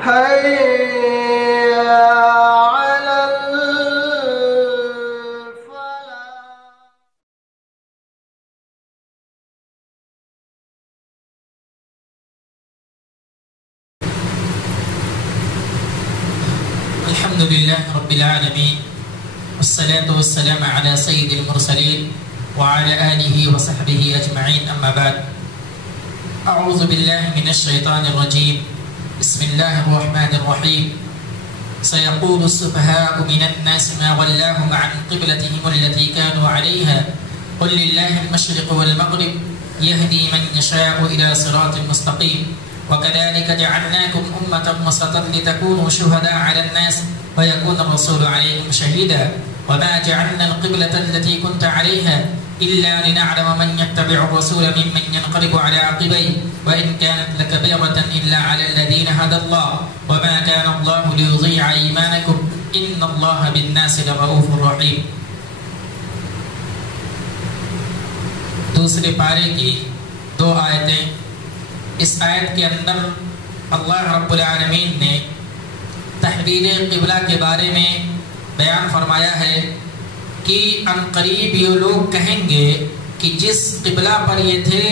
حي على الحمد لله رب العالمين والصلاة والسلام على سيد المرسلين وعلى آله وصحبه أجمعين أما بعد أعوذ بالله من الشيطان الرجيم بسم الله الرحمن الرحيم سيقول السفهاء من الناس ما ولاهم عن قبلتهم التي كانوا عليها قل لله المشرق والمغرب يهدي من يشاء إلى صراط مستقيم وكذلك جعلناكم أمة وسطا لتكونوا شهداء على الناس ويكون الرسول عليكم شهيدا وما جعلنا القبلة التي كنت عليها إلا لنعلم من يتبع الرسول ممن ينقلب على عقبيه وإن كانت لكبيرة إلا على الذين هدى الله وما كان الله ليضيع إيمانكم إن الله بالناس لرؤوف رحيم. دوسرے پارے کی 2 آیتیں. اس آیت کے اندر اللہ رب العالمین نے تحویل قبلہ کے بارے میں بیان فرمایا ہے کہ عنقریب یہ لوگ کہیں گے کہ جس قبلہ پر یہ تھے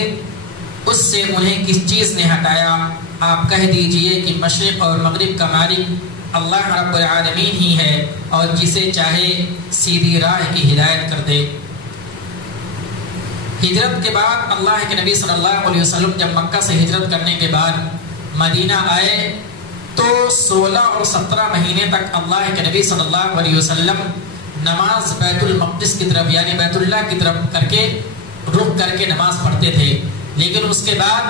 اس سے انہیں کس چیز نے ہٹایا. آپ کہہ دیجئے کہ مشرق اور مغرب کا مالک اللہ رب العالمین ہی ہے اور جسے چاہے سیدھی راہ کی ہدایت کر دے. ہجرت کے بعد اللہ کے نبی صلی اللہ علیہ وسلم جب مکہ سے ہجرت کرنے کے بعد مدینہ آئے تو 16 اور 17 مہینے تک اللہ کے نبی صلی اللہ علیہ وسلم نماز بیت المقدس کی طرف یعنی بیت اللہ کی طرف رخ کر کے نماز پڑھتے تھے. لیکن اس کے بعد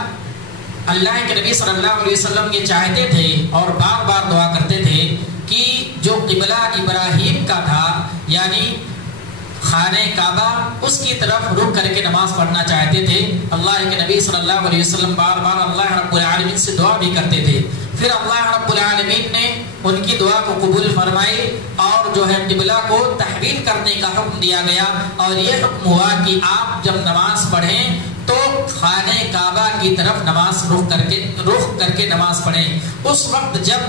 اللہ کے نبی صلی اللہ علیہ وسلم یہ چاہتے تھے اور بار بار دعا کرتے تھے کہ جو قبلہ ابراہیم کا تھا یعنی خانہ کعبہ اس کی طرف رخ کر کے نماز پڑھنا چاہتے تھے. اللہ کے نبی صلی اللہ علیہ وسلم بار بار اللہ رب العالمین سے دعا بھی کرتے تھے. پھر اللہ رب العالمین نے ان کی دعا کو قبول فرمائی اور جو ہے قبلہ کو تحویل کرنے کا حکم دیا گیا اور یہ حکم ہوا کہ آپ جب نماز پڑھیں تو خانہ کعبہ کی طرف رخ کر کے نماز پڑھیں. اس وقت جب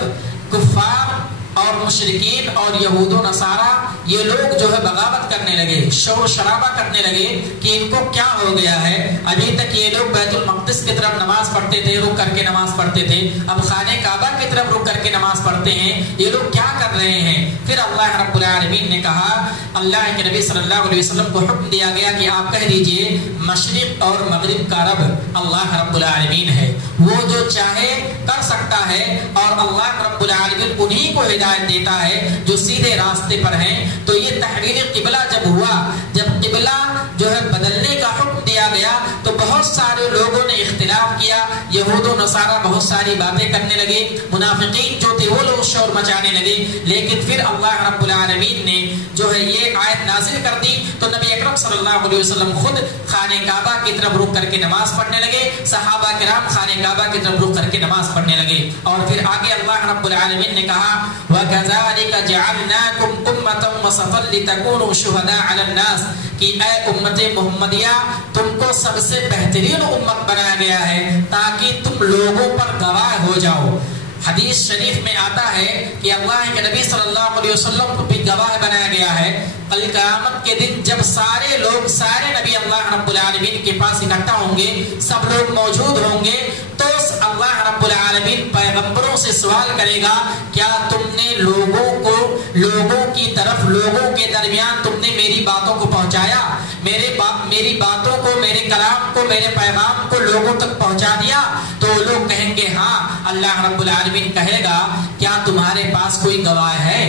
کفار اور مشرکین اور یہود و نصارہ یہ لوگ جو ہے بغاوت کرنے لگے شور شرابہ کرنے لگے کہ ان کو کیا ہو گیا ہے. ابھی تک یہ لوگ بیت المقدس کی طرف نماز پڑھتے تھے رک کر کے نماز پڑھتے تھے اب خانہ کعبہ کی طرف رک کر کے نماز پڑھتے ہیں یہ لوگ کیا کر رہے ہیں. پھر اللہ رب العالمین نے کہا اللہ کے نبی صلی اللہ علیہ وسلم کو حکم دیا گیا کہ آپ کہہ دیجئے مشرق اور مغرب کا رب اللہ رب العالمین ہے. وہ جو چاہے کر سکتا ہے اور اللہ رب العالمین انہی کو ہدایت دیتا ہے جو سیدھے راستے پر ہیں. تو یہ تحویل قبلہ جب ہوا جب قبلہ جو ہے بدلنے کا حکم دیا گیا تو بہت سارے لوگوں نے اختلاف کیا. یہود و نصارہ بہت ساری باتیں کرنے لگے منافقین جو تھے وہ لوگ شور مچانے لگے. لیکن پھر اللہ رب العالمین نے جو ہے یہ آیت نازل کر دی تو نبی اکرم صلی اللہ علیہ وسلم خود خانہ کعبہ کی طرف رخ کر کے نماز پڑھنے لگے. صحابہ کرام خانہ کعبہ کی طرف رخ کر کے نماز پڑھنے لگے. اور پھر آگے اللہ رب العالمین نے کہا وَكَذَلِكَ جَعَلْنَاكُمْ أُمَّةً وَسَطًا لِتَكُونُوا شُهَدَاءَ عَلَى النَّاسِ کہ اے امت محمدیہ تم کو سب سے بہترین امت بنایا گیا ہے تاکہ تم لوگوں پر گواہ ہو جاؤ. حدیث شریف میں آتا ہے کہ اللہ کے نبی صلی اللہ علیہ وسلم کو بھی گواہ بنایا گیا ہے. کل قیامت کے دن جب سارے نبی اللہ رب العالمین کے پاس اکٹھا ہوں گے سب لوگ موجود ہوں گے تو اللہ رب العالمین پیغمبروں سے سوال کرے گا کیا تم نے لوگوں کی طرف لوگوں کے درمیان تم نے میری باتوں کو پہنچایا میری باتوں کو میرے کلام کو میرے پیغام کو لوگوں تک پہنچا دیا. تو لوگ کہیں گے ہاں. اللہ رب العالمین کہے گا کیا تمہارے پاس کوئی گواہ ہے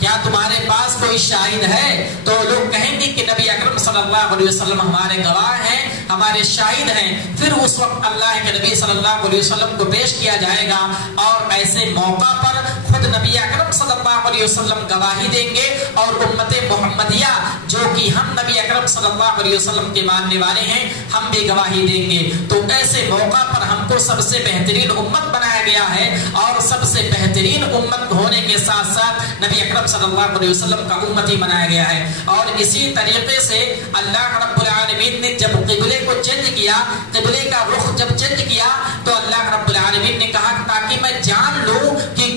کیا تمہارے پاس کوئی شاہد ہے. تو لوگ کہیں گے کہ نبی اکرم صلی اللہ علیہ وسلم ہمارے گواہ ہیں ہمارے شاہد ہیں. پھر اس وقت اللہ کے نبی صلی اللہ علیہ وسلم کو پیش کیا جائے گا اور ایسے موقع پر خود نبی اکرم صلی اللہ علیہ وسلم گواہی دیں گے اور امت محمدیہ جو کہ ہم نبی اکرم صلی اللہ علیہ وسلم کے ماننے والے ہیں ہم بھی گواہی دیں گے. تو ایسے موقع پر ہم کو سب سے بہترین امت بنایا گیا ہے اور سب سے بہترین امت ہونے کے ساتھ ساتھ نبی اکرم صلی اللہ علیہ وسلم کا امتی بنایا گیا ہے. اور اسی طریقے سے اللہ رب العالمین نے جب قبلے کو چینج کیا قبلے کا رخ جب چینج کیا تو اللہ رب العالمین نے کہا تاکہ میں جان لوں کہ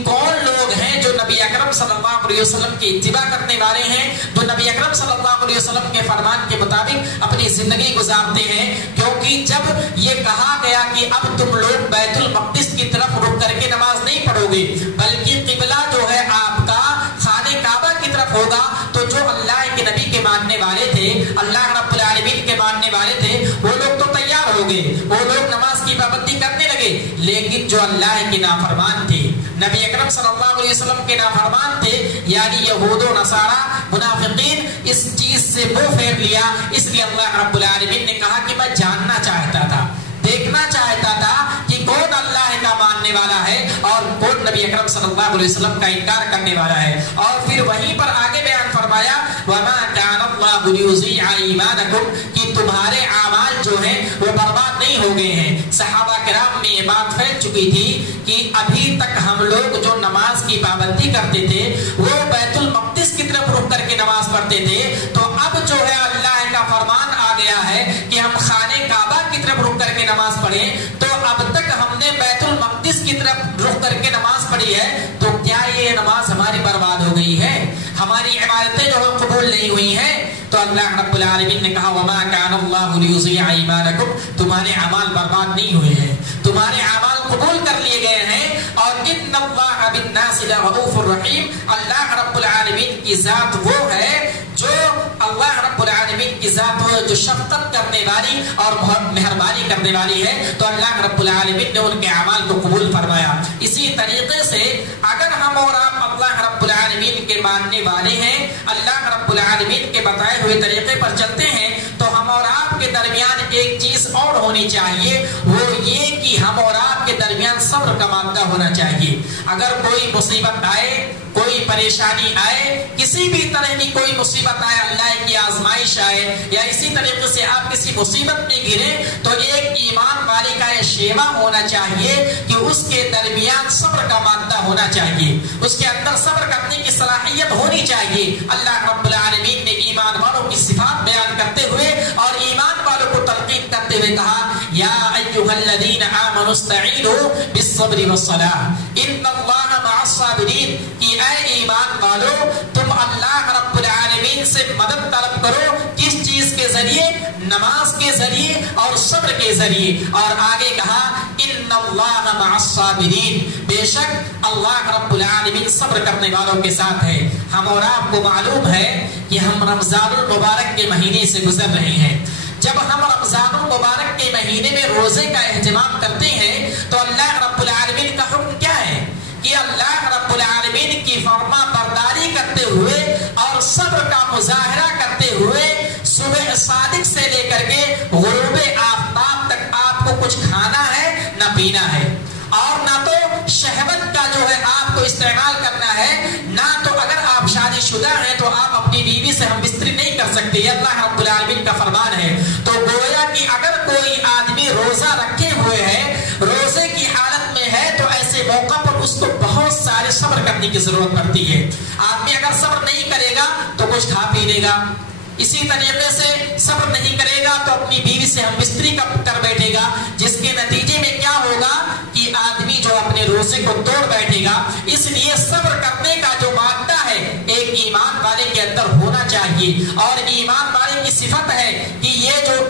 علیہ وسلم کی اتباع کرنے والے ہیں، جو نبی اکرم صلی اللہ علیہ وسلم کے فرمان کے مطابق اپنی زندگی گزارتے ہیں. کیونکہ جب یہ کہا گیا کہ اب تم لوگ بیت المقدس کی طرف رخ کر کے نماز نہیں پڑھو گے بلکہ قبلہ جو ہے آپ کا خانہ کعبہ کی طرف ہوگا، تو جو اللہ کے نبی کے ماننے والے تھے، اللہ رب العالمین کے ماننے والے تھے، وہ لوگ تو تیار ہو گئے، وہ لوگ نماز کی پابندی کرنے لگے. لیکن جو اللہ کے نافرمان تھے، نبی اکرم صلی اللہ علیہ وسلم کے نافرمان تھے، یعنی یہود و نصارہ منافقین، اس چیز سے منہ پھیر لیا. اس لیے اللہ رب العالمین نے کہا کہ میں جاننا چاہتا تھا، دیکھنا چاہتا تھا کہ کون اللہ کا ماننے والا ہے اور کون نبی اکرم صلی اللہ علیہ وسلم کا انکار کرنے والا ہے. اور پھر وہیں پر آگے بیان فرمایا وَمَا كَانَ اللَّهُ لِيُضِيعَ إِيمَانَكُمْ، کہ تمہارے اعمال جو ہیں وہ برباد نہیں ہو گئے ہیں. صحابہ کرام میں یہ بات پھیل چکی تھی کہ ابھی تک ہم لوگ جو نماز کی پابندی کرتے تھے وہ بیت المقدس کی طرف رخ کر کے نماز پڑھتے تھے، تو اب جو ہے اللہ کا فرمان آ گیا ہے کہ ہم خانہ کعبہ کی طرف رخ کر کے نماز پڑھیں. تو اب تک ہم نے بیت المقدس کی طرف رخ کر کے نماز پڑھی ہے، تو کیا یہ نماز ہماری برباد ہو گئی ہے؟ ہماری عبادتیں جو ہے قبول نہیں ہوئی ہیں؟ تو اللہ رب العالمین نے کہا وما كان الله ليضيع ايمانكم، تمہارے اعمال برباد نہیں ہوئے ہیں، تمہارے اعمال قبول کر لیے گئے ہیں. اور ان اللہ بالناس لرؤوف رحیم، اللہ رب العالمین کی ذات وہ ہے جو اللہ رب العالمین کی ذات وہ جو شفقت کرنے والی اور مہربانی کرنے والی ہے. تو اللہ رب العالمین نے ان کے اعمال کو قبول فرمایا. اسی طریقے سے اگر ہم اور آپ اللہ رب العالمین کے ماننے والے ہیں، اللہ رب العالمین کے بتائے ہوئے طریقے پر چلتے ہیں، تو ہم اور آپ کے درمیان ایک چیز اور ہونی چاہیے، وہ یہ کہ ہم اور آپ کے درمیان صبر کا مادہ ہونا چاہیے. اگر کوئی مصیبت آئے، کوئی پریشانی آئے، کسی بھی طرح کی کوئی مصیبت آئے، اللہ کی آزمائش آئے، یا اسی طریقے سے آپ کسی مصیبت میں گرے، تو ایک ایمان والے کا یہ شیوا ہونا چاہیے کہ اس کے درمیان صبر کا مادہ ہونا چاہیے، اس کے اندر صبر کرنے کی صلاحیت ہونی چاہیے. اللہ رب العالمین نے ایمان والوں کی صفات بیان کرتے ہوئے اور ایمان والوں کو تلقین کرتے ہوئے کہا یا ایھا الذین آمنوا استعینوا بالصبر والصلاۃ ان اللہ مع الصابرین، کہ اے ایمان والو تم اللہ رب العالمین سے مدد طلب کرو. کس چیز کے ذریعے؟ نماز کے ذریعے اور صبر کے ذریعے. اور آگے کہا ان اللہ مع الصابرین، بے شک اللہ رب العالمین صبر کرنے والوں کے ساتھ ہے. ہم اور آپ کو معلوم ہے کہ ہم رمضان المبارک کے مہینے سے گزر رہے ہیں. جب ہم رمضان المبارک کے مہینے میں روزے کا اہتمام کرتے ہیں تو اللہ رب العالمین کا حکم کیا ہے کہ اللہ رب العالمین کی فرما برداری کرتے ہوئے اور صبر کا مظاہرہ کرتے ہوئے صبح صادق سے لے کر کے غروب آفتاب تک آپ کو کچھ کھانا ہے نہ پینا ہے، اور نہ تو شہوت کا جو ہے آپ کو استعمال کرنا ہے، نہ تو اگر آپ شادی شدہ ہیں تو آپ اپنی بیوی سے ہم بستری نہیں کر سکتے. یہ اللہ رب العالمین کا فرمان ہے. تو گویا کہ اگر کوئی آدمی روزہ رکھے ہوئے ہے، روزے کی حالت میں ہے، تو ایسے موقع پر اس کو بہت سارے صبر کرنے کی ضرورت پڑتی ہے. آدمی اگر صبر نہیں کرے گا تو کچھ کھا پی لے گا، اسی طریقے سے صبر نہیں کرے گا تو اپنی بیوی سے ہم بستری کر بیٹھے گا، جس کے نتیجے میں کیا ہوگا کہ آدمی جو اپنے روزے کو توڑ بیٹھے گا. اس لیے صبر کرنے کا جو مادہ ہے ایک ایمان والے کے اندر ہونا چاہیے، اور ایمان والے کی صفت ہے کہ یہ جو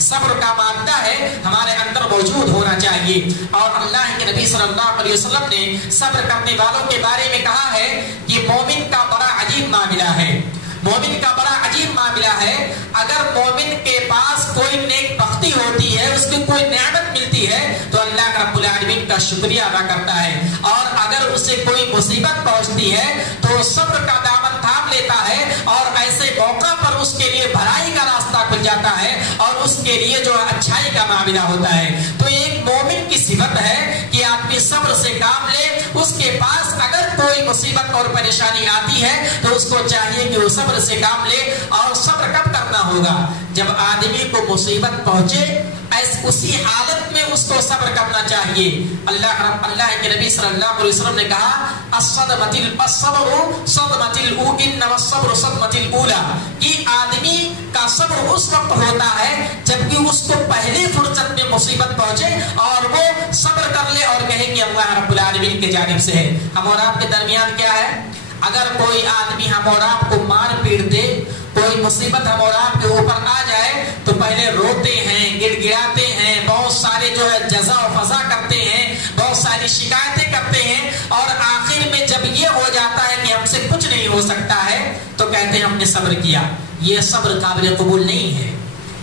صبر کا مادہ ہے ہمارے اندر موجود ہونا چاہیے. اور اللہ کے نبی صلی اللہ علیہ وسلم نے صبر کرنے والوں کے بارے میں کہا ہے کہ مومن کا بڑا عجیب معاملہ ہے، مومن کا بڑا عجیب معاملہ ہے. اگر مومن کے پاس کوئی نیک بختی ہوتی ہے، اس کی کوئی نعمت ملتی ہے، تو اللہ رب العالمین کا شکریہ ادا کرتا ہے. اور اگر اسے کوئی مصیبت پہنچتی ہے تو صبر کا دامن تھام لیتا ہے، اور ایسے موقع پر اس کے لیے بھلائی کا راستہ کھل جاتا ہے اور اس کے لیے جو اچھائی کا معاملہ ہوتا ہے. تو ایک مومن کی صفت ہے کہ آدمی صبر سے کام لے. اس کے پاس اگر کوئی مصیبت اور پریشانی آتی ہے تو اس کو چاہیے کہ وہ صبر سے کام لے. اور صبر کب کرنا ہوگا؟ جب آدمی کو مصیبت پہنچے، اسی حالت میں اس کو صبر کرنا چاہیے. اللہ کے نبی صلی اللہ علیہ وسلم نے کہا کہ آدمی کا صبر اس وقت ہوتا ہے جبکہ اس کو پہلے فرصت میں مصیبت پہنچے اور وہ صبر کر لے اور کہے کہ اللہ رب العالمین کے جانب سے ہے. ہم اور آپ کے درمیان کیا ہے؟ اگر کوئی آدمی ہم اور آپ کو مار پیٹ دے، کوئی مصیبت ہم اور آپ کے اوپر آ جائے تو پہلے روتے ہیں، گڑ گڑاتے ہیں، بہت سارے جو ہے جزا و فضا کرتے ہیں، بہت ساری شکایتیں کرتے ہیں، اور آخر میں جب یہ ہو جاتا ہے کہ ہم سے کچھ نہیں ہو سکتا ہے تو کہتے ہیں ہم نے صبر کیا۔ یہ صبر قابل قبول نہیں ہے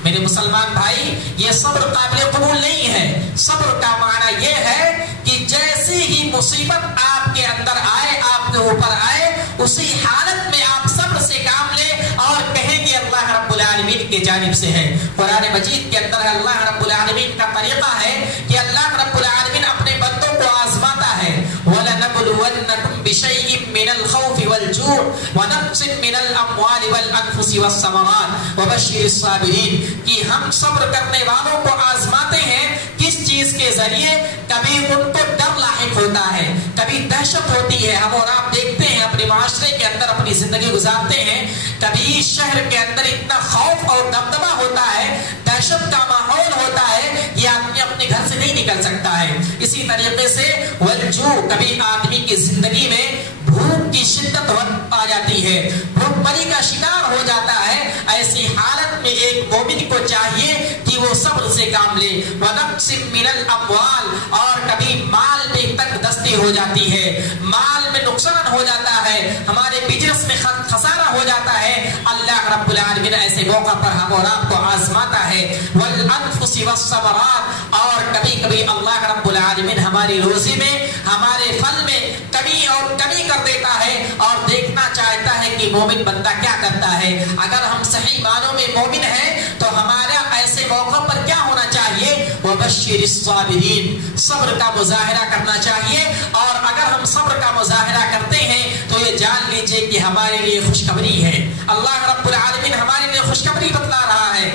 میرے مسلمان بھائی، یہ صبر قابل قبول نہیں ہے۔ صبر کا معنی یہ ہے کہ جیسی ہی مصیبت آپ کے اندر آئے، آپ کے اوپر آئے، اسی حالت میں آپ صبر سے کام لیں اور کہیں گے اللہ رب العالمین کی جانب سے ہے۔ قرآن مجید کے اندر اللہ رب العالمین کا طریقہ ہے کہ اللہ رب العالمین اپنے بندوں کو آزماتا ہے۔ وَلَنَبْلُوَنَّكُمْ بِشَيْءٍ مِّنَ الْخَوْفِ وَالْجُوعِ وَنَقْصٍ مِّنَ الْأَمْوَالِ وَالْأَنفُسِ وَالثَّمَرَاتِ وَبَشِّرِ الصَّابِرِينَ، کہ ہم صبر کرنے والوں کو آزماتے ہیں کس چیز کے ذریعے؟ کبھی ان کو ڈر لاحق ہوتا ہے، کبھی دہشت ہوتی ہے۔ ہم اور آپ دیکھتے ہیں اپنے معاشرے کے اندر اپنی زندگی گزارتے ہیں، کبھی شہر کے اندر اتنا خوف اور دبدبہ ہوتا ہے، دہشت کا ماحول ہوتا ہے، یہ آدمی اپنے گھر سے نہیں نکل سکتا ہے۔ اسی طریقے سے والجوع، کبھی آدمی کی زندگی میں بھوک کی شدت آ جاتی ہے، بھوک مری کا شکار ہو جاتا ہے۔ ایسی حالت میں ایک مومن کو چاہیے کہ وہ صبر سے کام لے۔ وَنَقْصٍ مِّنَ الْأَمْوَالِ، اور کبھی مال میں تک دستی ہو جاتی ہے، مال میں نقصان ہو جاتا ہے، ہمارے بزنس میں خسارہ ہو جاتا ہے، اللہ رب العالمین ایسے موقع پر ہم اور آپ کو آزماتا ہے۔ وَالْأَنفُسِ وَالثَّمَرَاتِ، اور کبھی کبھی اللہ رب العالمین ہماری روزی میں، ہمارے پھل میں کمی اور کمی کر دیتا ہے، اور دیکھنا چاہتا ہے کہ مومن بندہ کیا کرتا ہے۔ اگر ہم صحیح معنوں میں مومن ہیں تو ہمارا ایسے موقع پر کیا ہونا چاہیے؟ وَبَشِّرِ الصَّابِرِينَ، صبر کا مظاہرہ کرنا چاہیے، اور اگر ہم صبر کا مظاہرہ کرتے ہیں تو یہ جان لیجئے کہ ہمارے لیے خوشخبری ہے، اللہ رب العالمین ہمارے لیے خوشخبری بتلا رہا ہے۔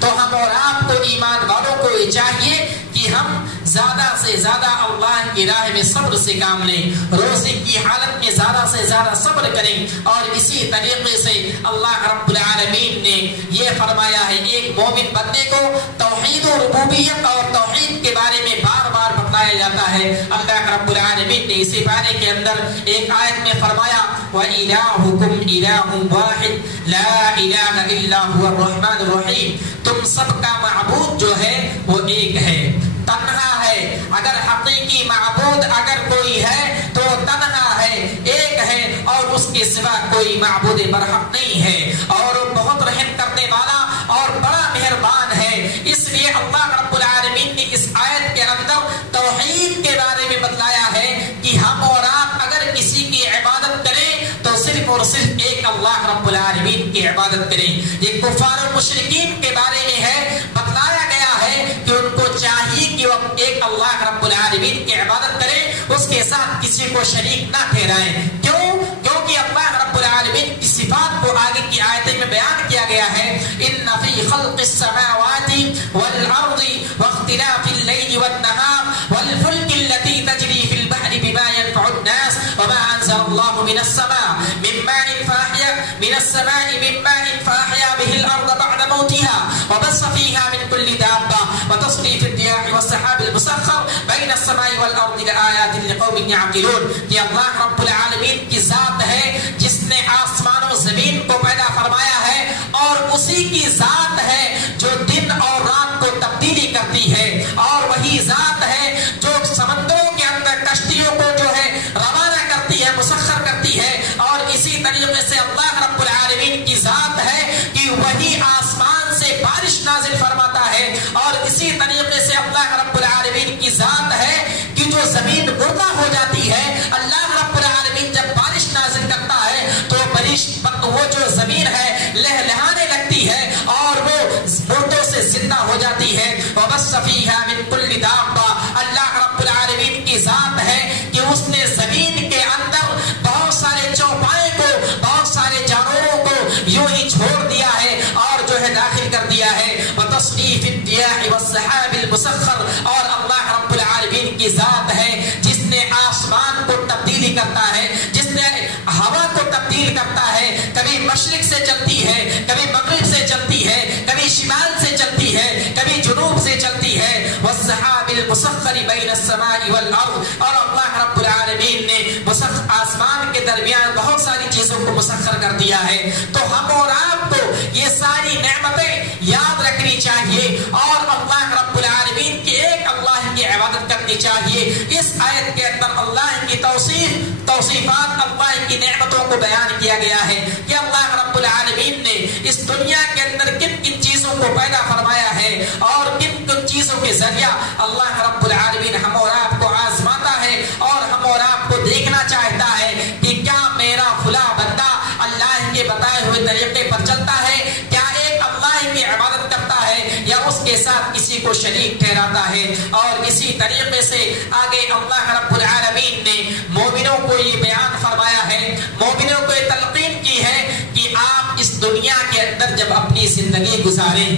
تو ہم اور آپ کو، ایمان والوں کو یہ چاہیے کہ ہم زیادہ سے زیادہ اللہ کی راہ میں صبر سے کام لیں، روزی کی حالت میں زیادہ سے زیادہ صبر کریں۔ اور اسی طریقے سے اللہ رب العالمین نے یہ فرمایا ہے، ایک مومن بندے کو توحید و ربوبیت اور توحید کے بارے میں بار بار بتایا جاتا ہے۔ اللہ رب العالمین نے اسی بارے کے اندر ایک آیت میں فرمایا، وَإِلَٰهُكُمْ إِلَٰهٌ وَاحِدٌ لَا إِلَٰهَ إِلَّا هُوَ الرَّحْمَٰنُ الرَّحِيمُ، تم سب کا معبود جو ہے وہ ایک ہے، تنہا ہے۔ اگر حقیقی معبود اگر کوئی ہے تو تنہا ہے، ایک ہے، اور اس کے سوا کوئی معبود برحق نہیں ہے، اور وہ بہت رحم کرنے والا اور بڑا مہربان ہے۔ اس لیے اللہ رب العالمین نے اس آیت کے اندر توحید کے بارے میں بتلایا ہے کہ ہم اور آپ اگر کسی کی عبادت کریں تو صرف اور صرف ایک اللہ رب العالمین کی عبادت کریں۔ یہ کفار و مشرکین کے بارے میں ہے، بتلایا گیا ہے کہ ان کو چاہیے کہ وہ ایک اللہ رب العالمین کی عبادت کریں، اس کے ساتھ کسی کو شریک نہ ٹھہرائیں۔ کیوں؟ کیونکہ اللہ رب العالمین کی صفات کو آگے کی آیتیں میں بیان کیا گیا ہے، ان فی خلق السماوات والارض واختلاف اللیل والنہار والفلک التي تجری فی البحر بما ينفع الناس وما انزل اللہ من السماء من ماء فاحیا به الارض بعد موتها وبث فيها من كل دابة وتصريف الرياح والسحاب المسخر بين السماء والارض لآيات لقوم يعقلون۔ یہ اللہ رب العالمین کی ذات ہے جس نے آسمان و زمین کو پیدا فرمایا ہے، اور اسی کی ذات ہے جو دن اور رات کو تبدیلی کرتی ہے، اور وہی ذات ہے جو سمندروں کے اندر کشتیوں کو جو ہے روانہ کرتی ہے، مسخر کرتی ہے۔ اور اسی طریقے سے اللہ رب العالمین کی ذات ہے کہ وہی آسمان سے بارش نازل فرماتا ہے، اور اسی طریقے سے اللہ رب العالمین کی ذات ہے کہ جو زمین مردہ ہو جاتی ہے، اللہ رب العالمین جب بارش نازل کرتا ہے تو وہ جو زمین ہے لہلہانے لگتی ہے اور وہ مردوں سے زندہ ہو جاتی ہے۔ وَبَثَّ فِيهَا مِن كُلِّ دَابَّةٍ، اللہ رب العالمین کی ذات ہے کہ اس نے زمین کے اندر بہت سارے چوپائے کو، بہت سارے جانوروں کو یوں ہی چھوڑ دیا ہے اور جو ہے داخل کر دیا ہے۔ وَتَصْرِيفِ الرِّيَاحِ وَالسَّحَابِ الْمُسَخَّرِ، اور اللہ رب العالمین کی ذات ہے جس نے آسمان کو تبدیلی کرتا ہے، جس نے ہوا کو تبدیل کرتا ہے، کبھی مشرق سے چلتی ہے، کبھی مغرب سے چلتی ہے، کبھی شمال سے چلتی ہے، کبھی جنوب سے چلتی ہے۔ وَالسَّحَابِ المسخر بین السماء والارض، اور اللہ رب العالمین نے آسمان کے درمیان بہت ساری چیزوں کو مسخر کر دیا ہے۔ تو ہم اور آپ کو یہ ساری نعمتیں یاد رکھنی چاہیے اور اللہ رب العالمین کی ایک اللہ کی عبادت کرنی چاہیے۔ اس آیت کے اندر اللہ کی توصیفات اللہ کی نعمتوں کو بیان کیا گیا ہے کہ اللہ رب العالمین نے اس دنیا کے اندر کن کن چیزوں کو پیدا فرمایا ہے اور کن کن چیزوں کے ذریعہ اللہ رب العالمین ہم اور آپ کو آزماتا ہے اور ہم اور آپ کو دیکھنا چاہتا ہے کہ کیا میرا فلاں بندہ اللہ کے بتائے ہوئے طریقے پر چلتا ہے، کیا ایک اللہ کی عبادت کرتا ہے یا اس کے ساتھ کسی کو شریک ٹھہراتا ہے۔ اور اسی طریقے سے آگے اللہ رب العالمین نے مومنوں کو یہ بیان فرمایا ہے، مومنوں کو یہ تلقین کی ہے کہ آپ اس دنیا کے اندر جب اپنی زندگی گزاریں،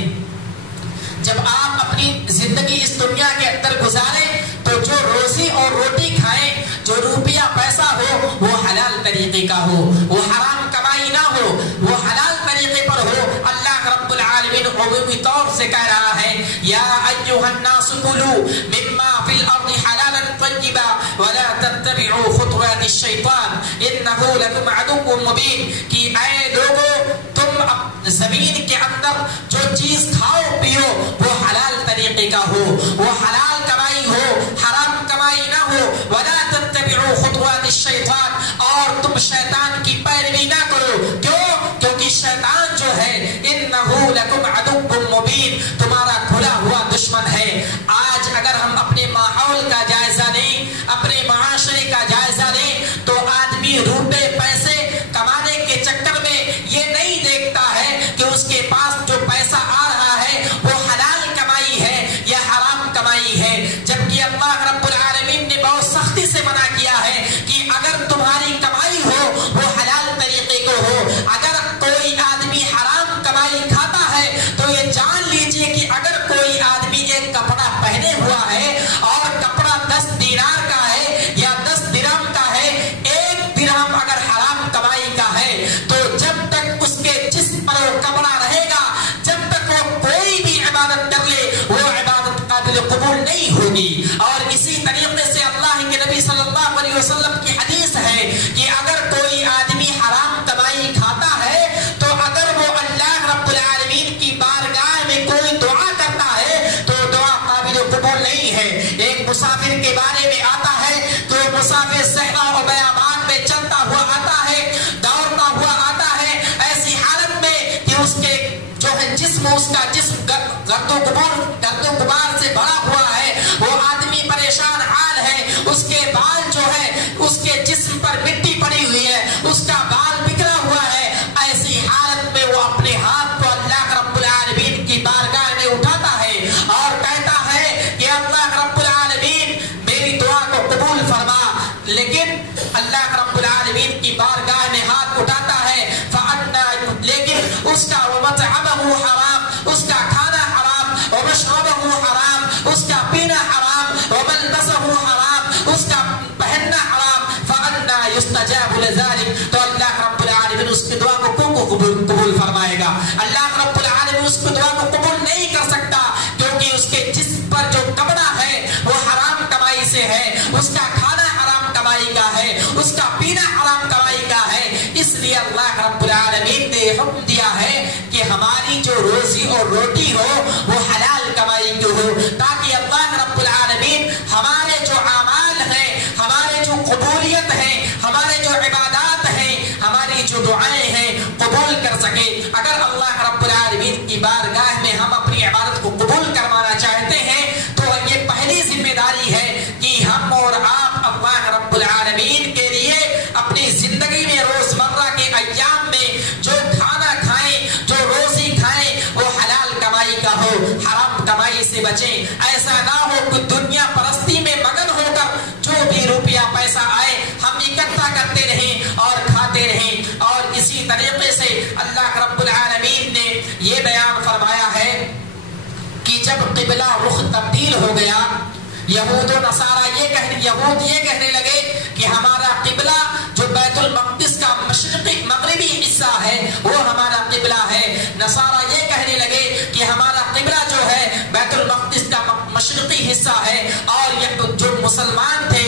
جب آپ اپنی زندگی اس دنیا کے اندر گزاریں تو جو روزی اور روٹی کھائیں، جو روپیہ پیسہ ہو وہ حلال طریقے کا ہو، وہ حرام کمائی نہ ہو، وہ حلال طریقے پر ہو۔ اللہ رب العالمین عمومی طور سے کہہ رہا ہے یا ایھا الناس کلوا مما فی الارض حلالا طیبا ولا تتبعوا خطوات الشیطان انہ لکم عدو مبین، کہ اے لوگو تم زمین کے اندر جو چیز کھاؤ پیو وہ حلال طریقے کا ہو، وہ حلال کمائی ہو، حرام کمائی نہ ہو۔ ولا تتبعوا خطوات الشیطان، اور تم شیطان کی پیروی نہ کرو۔ کیوں؟ کیونکہ شیطان جو ہے انہ لکم عدو مبین، تمہارا کھلا ہوا دشمن ہے۔ آج اگر ہم اپنے ماحول کا جائزہ لیں، اپنے معاشرے کا جائزہ لیں تو آدمی روپے پیسے کمانے کے چکر میں یہ نہیں دیکھتا ہے کہ اس کے پاس جو پیسہ آ رہا ہے وہ حلال کمائی ہے یا حرام کمائی ہے، جبکہ اللہ رب العالمین نے بہت سختی سے منع کیا ہے کہ اگر تمہاری کمائی ہو وہ حلال طریقے کو ہو۔ اگر کوئی آدمی حرام کمائی کھاتا ہے تو یہ جان لیجئے کہ اگر کوئی آدمی ایک کپڑا پہنے ہوا ہے اور کپڑا 10 دینار کا ہے یا 10 درہم کا ہے، 1 درہم اگر حرام کمائی کا ہے تو جب تک اس کے جسم پر وہ کپڑا رہے گا، جب تک وہ کوئی بھی عبادت کر لے وہ عبادت قابل قبول نہیں ہوگی۔ اور اسی طریقے سے اللہ کے نبی صلی اللہ علیہ وسلم کی حدیث ہے کہ اگر کوئی آدمی حرام کمائی کھاتا ہے تو اگر وہ اللہ رب العالمین کی بارگاہ میں کوئی دعا کرتا ہے تو دعا قابل قبول نہیں ہے۔ ایک مسافر کے بارے میں آتا ہے تو مسافر صحرا و بیابان میں چلتا ہوا آتا ہے، دوڑتا ہوا آتا ہے، ایسی حالت میں کہ اس کے جو ہے اس کا جسم گرد و غبار سے بھرا ہوا ہے، وہ آدمی پریشان حال ہے، اس کے بال جو ہے اس کے جسم پر مٹی پڑی ہوئی ہے، اس کا بال بکھرا ہوا ہے۔ ایسی حالت میں وہ اپنے ہاتھ کو اللہ رب العالمین کی بارگاہ میں اٹھاتا ہے اور کہتا ہے کہ اللہ رب العالمین میری دعا کو قبول فرما، لیکن اللہ رب العالمین کی بارگاہ میں ہاتھ اٹھاتا ہے لیکن اس کا ومطعمہ حرام، اس کا کھانا حرام، ومشربہ حرام، اس کا پینا حرام، وملبسہ حرام، اس کا پہننا حرام، فأنى يستجاب لذلك، تو اللہ رب العالمین اس کی دعا کو قبول فرمائے گا۔ اللہ رب العالمین اس کی دعا کو قبول نہیں کر سکتا کیونکہ اس کے جسم پر جو کپڑا ہے وہ حرام کمائی سے ہے، اس کا کھانا حرام کمائی کا ہے، اس کا پینا حرام کمائی کا ہے۔ اس لیے اللہ رب العالمین نے حکم دیا ہے کہ ہماری جو روزی اور روٹی ہو وہ حلال کمائی کی ہو، تاکہ اللہ رب العالمین ہمارے جو اعمال ہیں، ہمارے جو قبولیت ہیں، ہمارے جو عبادات ہیں، ہماری جو دعائیں ہیں قبول کر سکے۔ اگر اللہ رب العالمین کی بارگاہ میں ہم اپنی عبادت کو قبول کروانا چاہتے ہیں تو یہ پہلی ذمہ داری ہے کہ ہم اور آپ اللہ رب العالمین کے لیے اپنی زندگی میں روزمرہ کے ایام میں جو کھانا کھائیں، جو روزی کھائیں وہ حلال کمائی کا ہو، حرام کمائی سے بچیں۔ ایسا نہ ہو کہ دنیا پرستی میں مگن ہو کر جو بھی روپیہ پیسہ آئے ہم اکٹھا کرتے رہیں اور کھاتے رہیں۔ اور اسی طریقے سے اللہ رب العالمین نے یہ بیان فرمایا ہے کہ جب قبلہ رخ تبدیل ہو گیا، یہود و نصارہ یہود یہ کہنے لگے کہ ہمارا قبلہ جو بیت المقدس کا مغربی حصہ ہے وہ ہمارا قبلہ ہے، نصارہ یہ کہنے لگے کہ ہمارا قبلہ جو ہے بیت المقدس کا مشرقی حصہ ہے، مسلمان تھے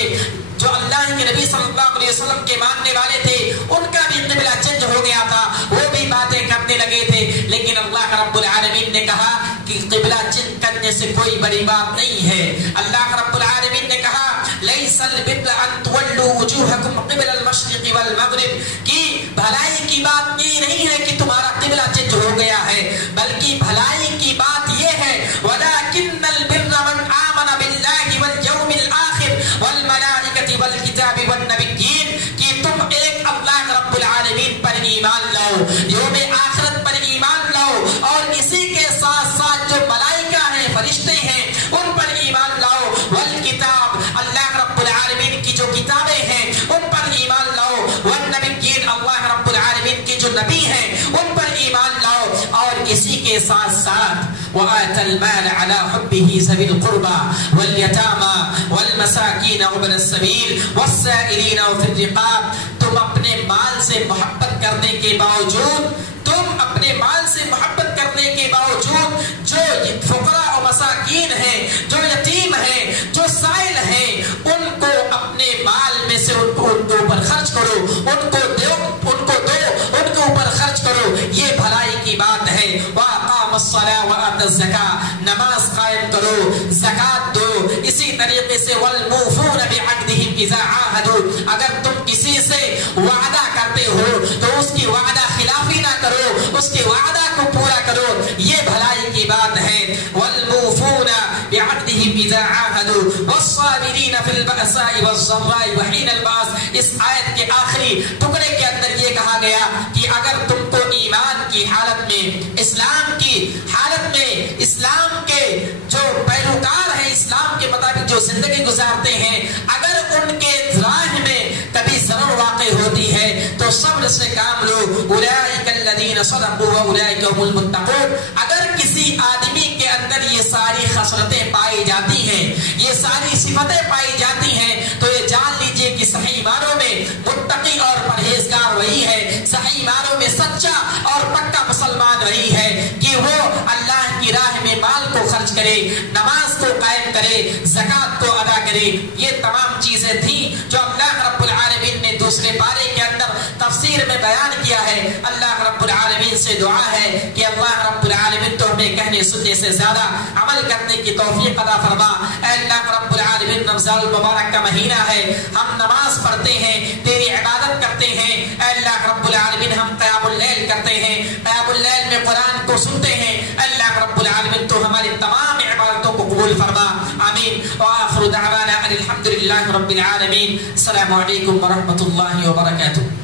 جو اللہ کے نبی صلی اللہ علیہ وسلم کے ماننے والے تھے ان کا بھی قبلہ چینج ہو گیا تھا, وہ بھی باتیں کرنے لگے تھے, لیکن اللہ رب العالمین نے کہا کہ قبلہ چینج کرنے سے کوئی بڑی بات نہیں ہے. اللہ رب العالمین نے کہا لیس البر ان تولوا وجوهکم قبل المشرق والمغرب, کہ بھلائی کی بات یہ نہیں ہے کہ تمہارا قبلہ چینج ہو گیا ہے, بلکہ بھلائی کی بات یہ ہے ولکن البر من آمن باللہ والیوم الآخر والملائکۃ والکتاب والنبیین, کہ تم ایک اللہ رب العالمین پر ایمان لاؤ, یوم آخرت پر ایمان لاؤ, اور اسی کے ساتھ ساتھ جو ملائکہ ہیں فرشتے ہیں ان پر ایمان لاؤ, والکتاب اللہ رب العالمین کی جو کتابیں ہیں ان پر ایمان لاؤ, والنبیین اللہ رب العالمین کی جو نبی ہیں ان پر ایمان لاؤ, اور اسی کے ساتھ ساتھ وآتى المال على حبه ذوي القربى واليتامى والمساكين وابن السبيل والسائلين وفي الرقاب. تم اپنے مال سے محبت کرنے کے باوجود جو فقراء و مساکین ہیں, جو یتیم ہیں, جو سائل ہیں, ان کو اپنے مال میں سے ان کو اوپر خرچ کرو, ان کو اوپر خرچ کرو, یہ بھلائی کی بات ہے. وَأَقَامَ الصَّلَاةَ وَآتَى الزَّكَاةَ, نماز قائم کرو, زکات دو. اسی طریقے سے وَالْمُوفُونَ بِعَقْدِهِمْ إِذَا عَاهَدُوا, اگر تم کسی سے وعدہ کرتے ہو تو اس کی وعدہ خلافی نہ کرو, اس کے وعدہ کو پورا کرو, یہ بھلائی کی بات ہے. وَالْمُوفُونَ بِعَقْدِهِمْ إِذَا عَاهَدُوا وَالصَّابِرِينَ فِي الْبَأْسَاءِ وَالضَّرَّاءِ وَحِينَ الْبَأْسِ. اس آیت کے آخری ٹکڑے کے اندر یہ کہا گیا کہ اگر تم کو ایمان کی حالت میں, اسلام کی حالت میں, اسلام کے جو پیروکار ہیں, اسلام کے مطابق جو زندگی گزارتے ہیں, اگر ان کے راہ میں کبھی ضرور واقع ہوتی ہے تو صبر سے کام لو. اولئک الذین صدقوا واولئک هم المتقون. اگر کسی آدمی کے اندر یہ ساری خصلتیں پائی جاتی ہیں, یہ ساری صفتیں پائی جاتی ہیں, تو یہ جان لیجئے کہ صحیح معنوں میں متقی اور پرہیزگار وہی ہے, صحیح معنوں میں سچا اور پکا مسلمان وہی ہے کہ وہ اللہ کی راہ میں مال کو خرچ کرے, نماز کو قائم کرے, زکات کو ادا کرے. یہ تمام چیزیں تھیں جو اللہ رب العالمین نے دوسرے پارے کے اندر تفسیر میں بیان کیا ہے. اللہ رب العالمین سے دعا ہے کہ اللہ رب العالمین تو ہمیں کہنے سننے سے زیادہ عمل کرنے کی توفیق عطا فرما. اے اللہ رب العالمین, رمضان المبارک کا مہینہ ہے, ہم نماز پڑھتے ہیں, تیری عبادت کرتے ہیں. اے اللہ رب العالمین, ہم قیام اللیل کرتے ہیں, قیام اللیل میں قرآن کو سنتے ہیں. اللہ رب العالمین تو ہماری تمام عبادتوں کو قبول فرما. آمین. وآخر دعوانا ان الحمد للہ رب العالمین. السلام علیکم ورحمۃ اللہ وبرکاتہ.